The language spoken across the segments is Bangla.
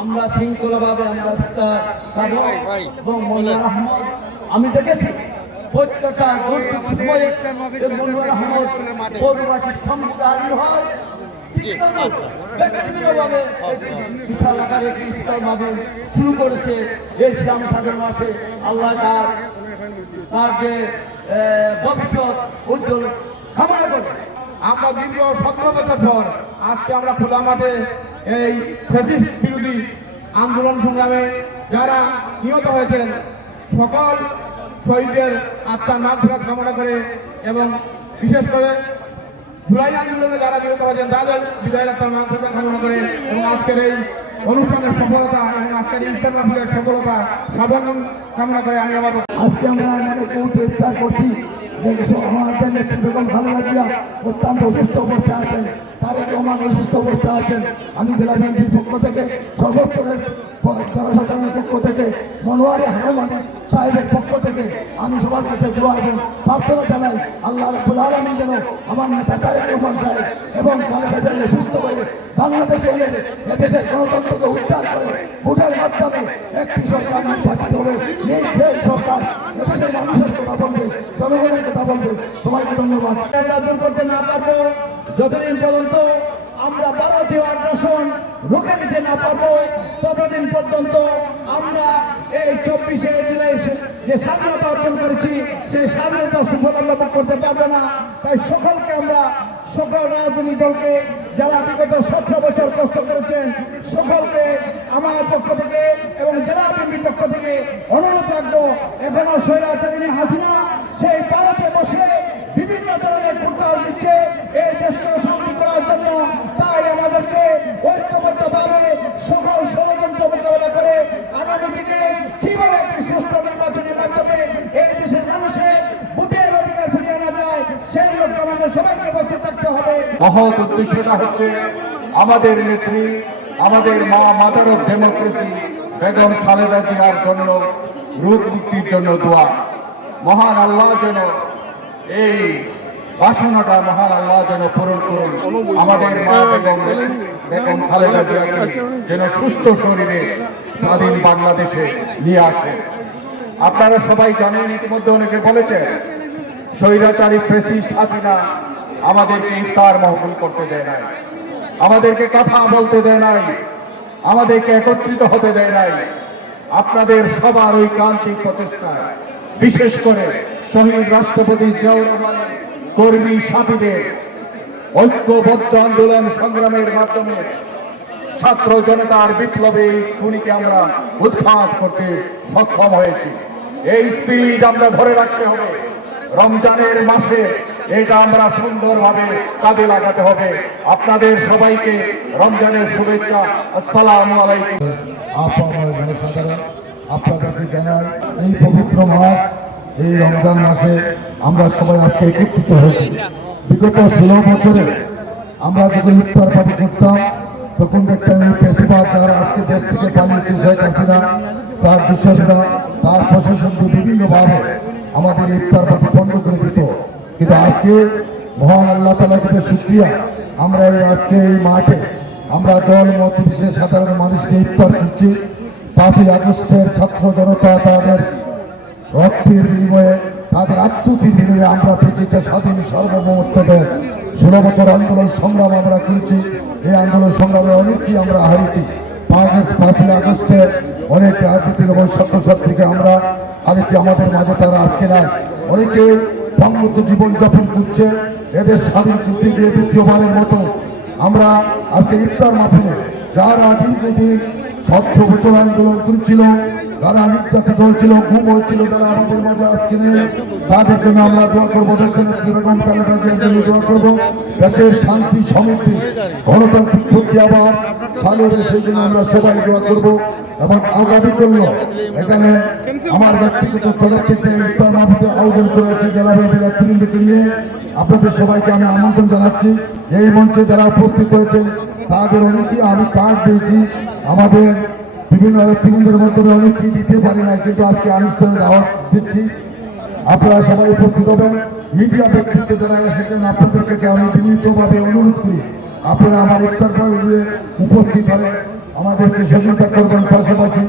আমরা শৃঙ্খলাভাবে আমরা আহমদ আমি দেখেছি প্রত্যেকটা দুর্যোগ সময়ে এই মোল্লা আহমদ পৌরবাসীর সম্মুখে হাজির হয়। ব্যক্তিগতভাবে বিশাল আকারে একটি ইফতার শুরু করেছে এই শ্যাম সাগর মাসে। আল্লাহ তার তার যে ভবিষ্যৎ উজ্জ্বল কামনা করে। আমরা দীর্ঘ সতেরো বছর পর আজকে আমরা খোলা মাঠে এই ফেসিস্ট বিরোধী আন্দোলন সংগ্রামে যারা নিহত হয়েছেন, সকল শহীদদের আত্মার মাঠ কামনা করে এবং বিশেষ করে জুলাই আন্দোলনে যারা নিহত হয়েছেন, তাদের বিদায়ের আত্মার মাঠ কামনা করে এবং আজকের এই অনুষ্ঠানের সফলতা এবং আজকের ইফতার মাহফিলের সফলতা সাধারণ কামনা করে আমি আমার আজকে আমরা আমাদের ইফতার করছি। যে অত্যন্ত অসুস্থ অবস্থায় আছেন, তারেক রহমান অসুস্থ অবস্থায় আছেন। আমি জেলা বিএনপির পক্ষ থেকে, সর্বস্তরের জনসাধারণের পক্ষ থেকে, মনোয়ারি হানুমানি সাহেবের পক্ষ থেকে আমি সবার কাছে দোয়া এবং প্রার্থনা জানাই, আল্লাহ রব্বুল আলমী যেন আমার নেতা তারেক রহমান সাহেব এবং খালেদা জিয়াকে সুস্থ করে বাংলাদেশে এনে এদেশের গণতন্ত্রকে উদ্ধার করে, ভোটের মাধ্যমে একটি সরকার নির্বাচিত হবে। যে সরকার, এদেশের মানুষের কথা বলবে, জনগণের বলবে সবাইকে ধন্যবাদ। দূর করতে না পারব, যতদিন পর্যন্ত আমরা ভারতীয় আগ্রাসন রুখে দিতে না পারব, ততদিন পর্যন্ত আমরা এই চব্বিশে জুলাই যে স্বাধীনতা অর্জন করেছি, সেই স্বাধীনতা সুফল আমরা করতে পারব না। তাই সকলকে আমরা, সকল রাজনৈতিক দলকে যারা বিগত সতেরো বছর কষ্ট করেছেন, সকলকে আমার পক্ষ থেকে এবং জেলা বিএনপির পক্ষ থেকে অনুরোধ রাখব, এখনও স্বৈরাচারিণী হাসিনা, সেই ভারতে বসে বিভিন্ন ধরনের কুটকাল দিচ্ছে এই দেশকে শান্তি করার জন্য তাই আমাদেরকে ঐক্যবদ্ধভাবে সকল ষড়যন্ত্র মোকাবেলা করে আগামী দিনে কীভাবে একটি সুষ্ঠু নির্বাচনের মাধ্যমে এই দেশের মানুষের ভোটের অধিকার ফিরিয়ে আনা যায় সেই লক্ষ্যে আমাদের সবাইকে উপস্থিত থাকতে হবে মহৎ উদ্দেশ্যটা হচ্ছে আমাদের নেত্রী, আমাদের মা mother of democracy Begum Khaleda জিয়ার জন্য, রূপ মুক্তির জন্য দোয়া। মহান আল্লাহ যেন এই বাসনাটা মহান আল্লাহ যেন পূরণ করুন। আমাদের মা বেগম বেগম খালেদা জিয়াকে যেন সুস্থ শরীরে স্বাধীন বাংলাদেশে নিয়ে আসে। আপনারা সবাই জানেন, ইতিমধ্যে অনেকে বলেছেন, স্বৈরাচারী ফেসিস্ট হাসিনা আমাদেরকে ইফতার মহকুল করতে দেয় নাই। আমাদেরকে কথা বলতে দেয় নাই। আমাদেরকে একত্রিত হতে দেয় নাই। আপনাদের সবার ওই ক্রান্তিক প্রচেষ্টায়, বিশেষ করে শহীদ রাষ্ট্রপতি কর্মী সাথীদের ঐক্যবদ্ধ আন্দোলন সংগ্রামের মাধ্যমে ছাত্র জনতার বিপ্লবে খুনিকে আমরা উৎখাত করতে সক্ষম হয়েছি। এই স্পিরিট আমরা ধরে রাখতে হবে। রমজানের মাসে এটা আমরা সুন্দরভাবে কাজে লাগাতে হবে। আপনাদের সবাইকে রমজানের শুভেচ্ছা। আসসালামু আলাইকুম। জনসাধারণ, আপনাদেরকে জানাই এই পবিত্র মাস, এই রমজান মাসে আমরা সবাই আজকে একত্রিত হয়েছি। বিগত ষোলো বছরে আমরা যখন ইফতার পার্টি করতাম, তখন দেখতাম এই পেশিবাদ যারা আজকে দেশ থেকে পালিয়েছে শেখ হাসিনা, তার দূষণরা তার প্রশাসনকে বিভিন্নভাবে আমাদের ইফতার পার্টি বন্ধ করে দিত। কিন্তু আজকে মহান আল্লাহ তালা কাছে শুক্রিয়া। আমরা এই আজকে এই মাঠে আমরা দল, মত বিশেষ সাধারণ মানুষকে ইফতার করছি। পাঁচই আগস্টের ছাত্র জনতা তাদের রক্তের বিনিময়ে, তাদের আত্মতির বিনিময়ে আমরা পেয়েছি স্বাধীন সার্বভৌমত্ব দেশ। ষোলো বছর আন্দোলন সংগ্রাম আমরা করেছি। এই আন্দোলন সংগ্রামে অনেককেই আমরা হারিয়েছি। পাঁচই আগস্টে অনেক রাজনীতিক এবং ছাত্রছাত্রীকে আমরা হারেছি আমাদের মাঝে তারা আজকে নাই। অনেকে বঙ্গত জীবনযাপন করছে, এদের স্বাধীন করতে গিয়ে দ্বিতীয়বারের মতো আমরা আজকে ইফতার মাহফিলে যারা দীর্ঘদিন স্বচ্ছ বছর আন্দোলন করেছিল তারা নির্যাতিত হয়েছিল ঘুম হয়েছিল তারা আমাদের মাঝে আজকে নেই। তাদের জন্য আমরা দোয়া করব, দেশের বেগম খালেদা জিয়ার জন্য দোয়া করব। দেশের শান্তি, সমৃদ্ধি, গণতান্ত্রিক প্রক্রিয়া আবার চালু সেই জন্য আমরা সবাই দোয়া করব। এবং আগামী করল, এখানে আমার ব্যক্তিগত তরফ থেকে ইফতার মাহফিলে আয়োজন করা হয়েছে জেলা বিএনপি নেতৃবৃন্দকে নিয়ে। আপনাদের সবাইকে আমি আমন্ত্রণ জানাচ্ছি। এই মঞ্চে যারা উপস্থিত হয়েছেন, তাদের অনেকেই আমি কার্ড দিয়েছি। আমাদের বিভিন্ন নেতৃবৃন্দের মাধ্যমে অনেকেই দিতে পারি না কিন্তু আজকে অনুষ্ঠানে দাওয়াত দিচ্ছি। আপনারা সবাই উপস্থিত হবেন। মিডিয়া ব্যক্তিত্ব যারা এসেছেন, আপনাদের কাছে আমি বিনীতভাবে অনুরোধ করি, আপনারা আমার ইফতার পর্বে উপস্থিত হবেন। আমাদেরকে সহযোগিতা করবেন পাশাপাশি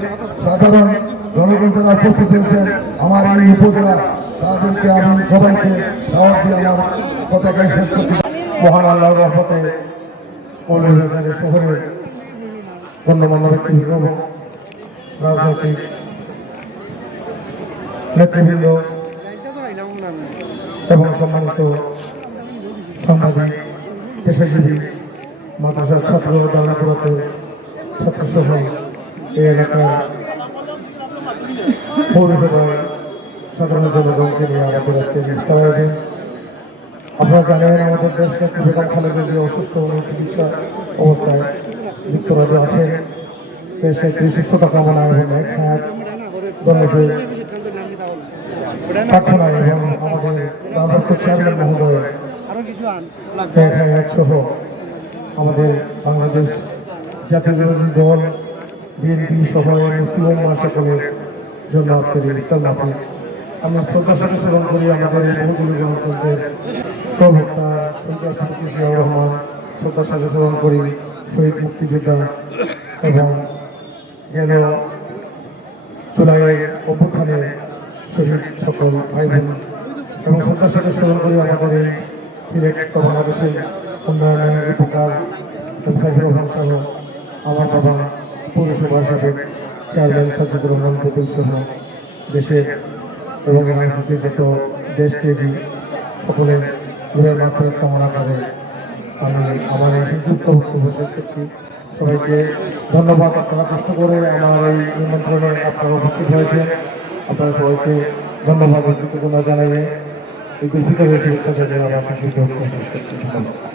সাধারণ জনগণ যারা উপস্থিত হয়েছেন, আমার এই উপজেলা, তাদেরকে আমি সবাইকে দাওয়াত দিয়ে আমার কথাকে শেষ করছি। মহান আল্লাহর রহমতে শহরের গণ্যমান্য এবং রাজনৈতিক নেতৃবৃন্দ এবং সম্মানিত সাংবাদিক, পেশাজীবী, মাদ্রাসার ছাত্র দালাপুরাতে ছাত্রসহ এই এলাকার পৌরসভায় সাধারণ জনগণকে নিয়ে আমাদের আজকে ইফতার আয়োজন। আপনারা জানেন আমাদের দেশ নেত্রী বেগম খালেদা যে অসুস্থ এবং চিকিৎসা অবস্থায় যুক্তরাজ্যে আছেন দেশ নেত্রী সুস্থতা কামনা এবং এক হাত দলের প্রার্থনা এবং আমাদের ভারপ্রাপ্ত চেয়ারম্যান মহোদয় এক হাত সহ আমাদের বাংলাদেশ জাতীয় বিরোধী দল, বিএনপি সহ মুসলিম মা সকলের জন্য আজকের ইফতার মাহফিল। আমরা শ্রদ্ধার সাথে স্মরণ করি আমাদের এই বহুগুলি গণতন্ত্রের প্রবক্তা শহীদ রাষ্ট্রপতি জিয়াউর রহমান। শ্রদ্ধার সাথে স্মরণ করি শহীদ মুক্তিযোদ্ধা এবং গেল জুলাইয়ের অভ্যুত্থানের শহীদ সকল ভাই বোন এবং শ্রদ্ধার সাথে স্মরণ করি আমাদের এই উত্তর বাংলাদেশের উন্নয়নের উপকার সাইফুর রহমান সহ আমার বাবা পৌরসভার সাথে চেয়ারম্যান সাজ্জাদুর রহমান পটুল সহ দেশের এবং রাজনীতির যত দেশত্যাগী সকলের গুণের মাফরত কামনা করে আমি আমার সংযুক্ত বক্তব্য শেষ করছি। সবাইকে ধন্যবাদ আপনারা কষ্ট করে আমার এই নিমন্ত্রণে আপনারা উপস্থিত হয়েছেন। আপনারা সবাইকে ধন্যবাদ ও কৃতজ্ঞতা জানাইয়ে এই দুঃখিত শুভেচ্ছা জানিয়ে আমার সংযুক্ত বক্তব্য শেষ করছি। ধন্যবাদ।